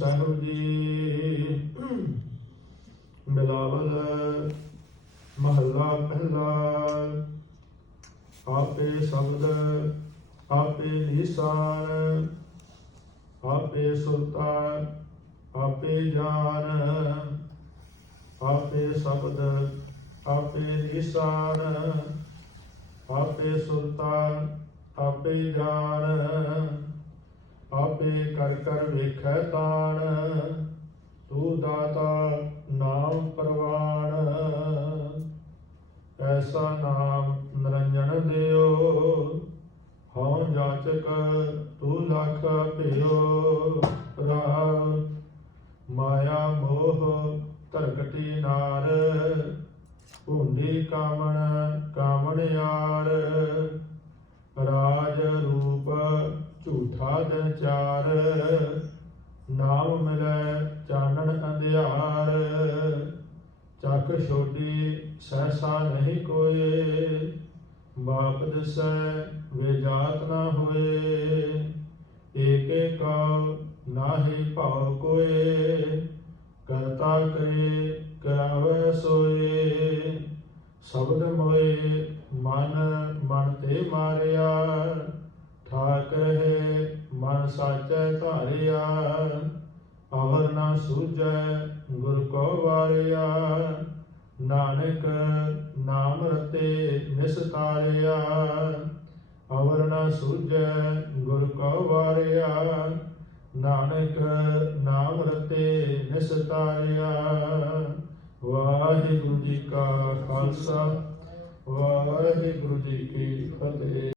ਸਾਹਿਬ ਜੀ। ਬਿਲਾਵਲ ਮਹੱਲਾ ਪਹਿਲਾ। ਆਪੇ ਸ਼ਬਦ, ਆਪੇ ਨਿਸ਼ਾਨ, ਆਪੇ ਸੁਲਤਾਨ ਆਪੇ ਜਾਨ ਆਪੇ ਸ਼ਬਦ, ਆਪੇ ਨਿਸ਼ਾਨ, ਆਪੇ ਸੁਲਤਾਨ ਆਪੇ ਜਾਨ ਆਪੇ ਕਰ ਕਰ ਵੇਖੈ ਤਾਣ, ਤੂੰ ਦਾਤਾ ਨਾਮ ਪ੍ਰਵਾਨ ਐਸਾ ਨਾਮ ਨਿਰੰਜਨ ਦਿਓ, ਹਉ ਜਾਚਕ ਤੂੰ ਲਖ ਭਿਓ। ਰਾਮ ਮਾਇਆ ਮੋਹ ਧਰਕਟੀ ਨਾਰ ਭੁੰਡੀ ਕਾਮਣ ਕਾਮਣ ਯਾਰ। ਝੂਠਾ ਦਿਨਚਾਰ ਨਾਮ ਮਿਲੈ ਚਾਨਣ ਅੰਧਿਆਰ। ਚੱਕ ਛੋਡੀ ਸਹਸਾ ਨਹੀਂ ਕੋਏ, ਬਾਪ ਦਸੈ ਵੇ ਜਾਤ ਨਾ ਹੋਏ। ਏਕੇ ਕਉ ਨਾਹੀ ਭਾਉ ਕੋਏ, ਕਰਤਾ ਕਰੇ ਕਰਾਵੇ ਸੋਏ। ਸ਼ਬਦ ਮੋਏ ਮਨ ਮਨ ਤੇ ਮਾਰਿਆ ਸਾਚੈ ਧਾਰਿਆ, ਅਵਰ ਨਾ ਸੂਝੈ ਗੁਰ ਕੋ ਵਾਰਿਆ। ਨਾਨਕ ਨਾਮ ਰਤੇ ਨਿਸਤਾਰਿਆ ਅਵਰ ਨਾ ਸੂਝੈ ਗੁਰ ਕੋ ਵਾਰਿਆ। ਨਾਨਕ ਨਾਮ ਰਤੇ ਨਿਸਤਾਰਿਆ ਵਾਹਿਗੁਰੂ ਜੀ ਕਾ ਖਾਲਸਾ, ਵਾਹਿਗੁਰੂ ਜੀ ਕੀ ਫਤਿਹ।